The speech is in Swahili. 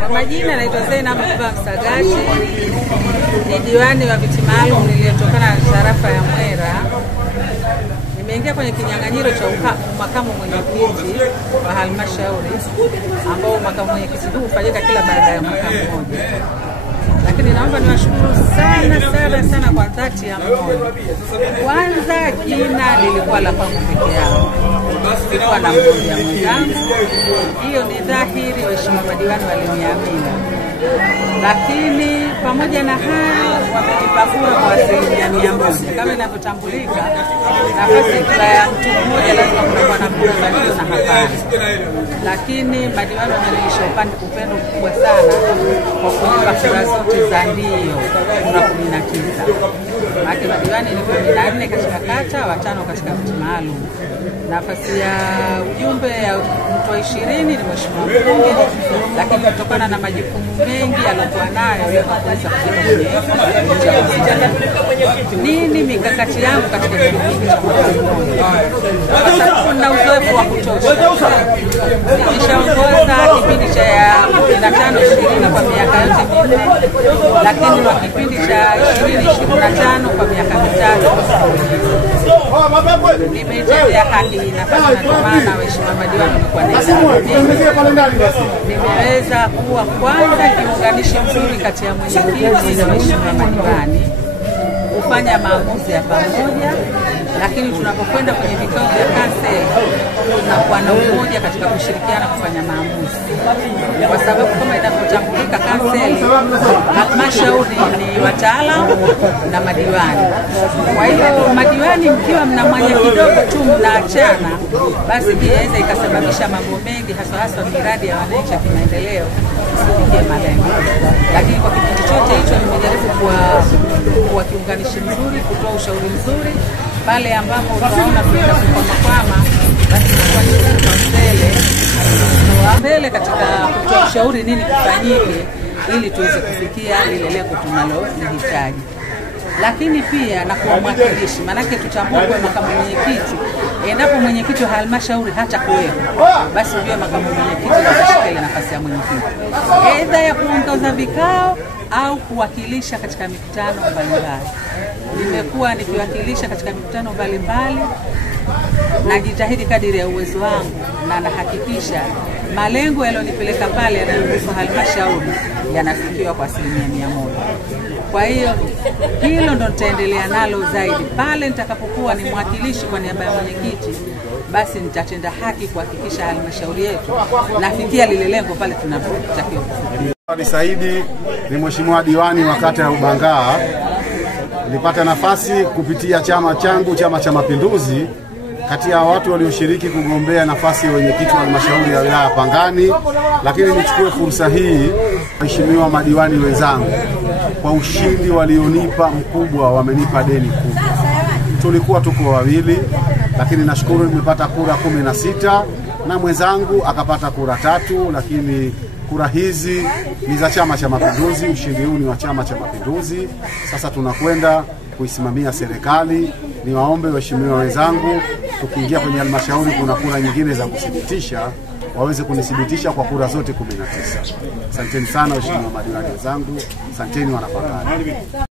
Kwa majina naitwa Zainab Msagashi, ni diwani wa viti maalum niliyotokana na tarafa ya Mwera. Nimeingia kwenye kinyang'anyiro cha makamu mwenyekiti wa halmashauri, ambao makamu mwenyekiti huu hufanyika kila baada ya mwaka mmoja. Lakini naomba niwashukuru sana kwa dhati ya moyo. Kwanza jina lilikuwa la kwangu peke yangu, nilikuwa na mgombea mwenzangu. Hiyo ni dhahiri waheshimiwa madiwani waliniamini. Lakini pamoja na hayo wamenipa kura kwa 100%. Kama inavyotambulika, nafasi ya mtu mmoja lazima kuwa na kura za ndio na hapana. Lakini madiwani wamenionyesha upendo mkubwa sana kwa kunipa kura zote za ndio, kura 19. Maana madiwani ni 14 katika kata, 5 katika viti maalum. Nafasi ya ujumbe ya mtu wa 20 ni mheshimiwa mbunge, lakini kutokana na majukumu mengi aliyokuwa nayo hakuweza kufika kwenye nini mikakati yangu katika kipindi cha kwa sababu na uzoefu wa kutosha. Nishaongoza kipindi cha 15-20 kwa miaka yote minne, lakini kwa kipindi cha 20-25 kwa miaka mitatu. Nimeitendea haki nafasi na dhamana waheshimiwa madiwani kwa nimeweza kuwa kwanza kiunganishi mzuri kati ya mwenyekiti na waheshimiwa madiwani, kufanya maamuzi ya pamoja. Lakini tunapokwenda kwenye vikao vya kansel tunakuwa na umoja katika kushirikiana kufanya maamuzi, kwa sababu kama inavyotambulika kansel, halmashauri ni wataalamu na madiwani. Kwa hiyo madiwani mkiwa mna mwanya kidogo tu mnaachana, basi inaweza ikasababisha mambo mengi, hasa miradi ya wananchi ya kimaendeleo isifikie malengo. Lakini kwa kipindi chote hicho nimejaribu kuwa kiunganishi mzuri, kutoa ushauri mzuri pale ambapo tunaona tunakwama, basi tunakuwa mbele katika kutoa ushauri nini kufanyike ili tuweze kufikia lile lengo tunalolihitaji. Lakini pia na kwa mwakilishi, maana tutambue makamu mwenyekiti, endapo mwenyekiti wa halmashauri hata kuwepo, basi ujue makamu mwenyekiti atashika ile nafasi ya mwenyekiti, aidha ya kuongoza vikao au kuwakilisha katika mikutano mbalimbali. Nimekuwa nikiwakilisha katika mikutano mbalimbali, najitahidi kadiri ya uwezo wangu na nahakikisha malengo yaliyonipeleka pale yanayohusu halmashauri yanafikiwa kwa 100%. Kwa hiyo hilo ndo nitaendelea nalo zaidi. Pale nitakapokuwa ni mwakilishi kwa niaba ya mwenyekiti, basi nitatenda haki kuhakikisha halmashauri yetu nafikia lile lengo pale tunapotakiwa kufikia. Ali Saidi ni mheshimiwa diwani wa kata ya Ubangaa. Nilipata nafasi kupitia chama changu, Chama cha Mapinduzi, kati ya watu walioshiriki kugombea nafasi ya mwenyekiti wa halmashauri ya wilaya Pangani. Lakini nichukue fursa hii waheshimiwa madiwani wenzangu kwa ushindi walionipa mkubwa, wamenipa deni kubwa. Tulikuwa tuko wawili, lakini nashukuru nimepata kura 16 na mwenzangu akapata kura 3, lakini kura hizi ni za Chama cha Mapinduzi. Ushindi huu ni wa Chama cha Mapinduzi. Sasa tunakwenda kuisimamia serikali. Niwaombe waheshimiwa wenzangu, tukiingia kwenye halmashauri kuna kura nyingine za kuthibitisha, waweze kunithibitisha kwa kura zote 19. Asanteni sana waheshimiwa madiwani wenzangu, asanteni wanapangani.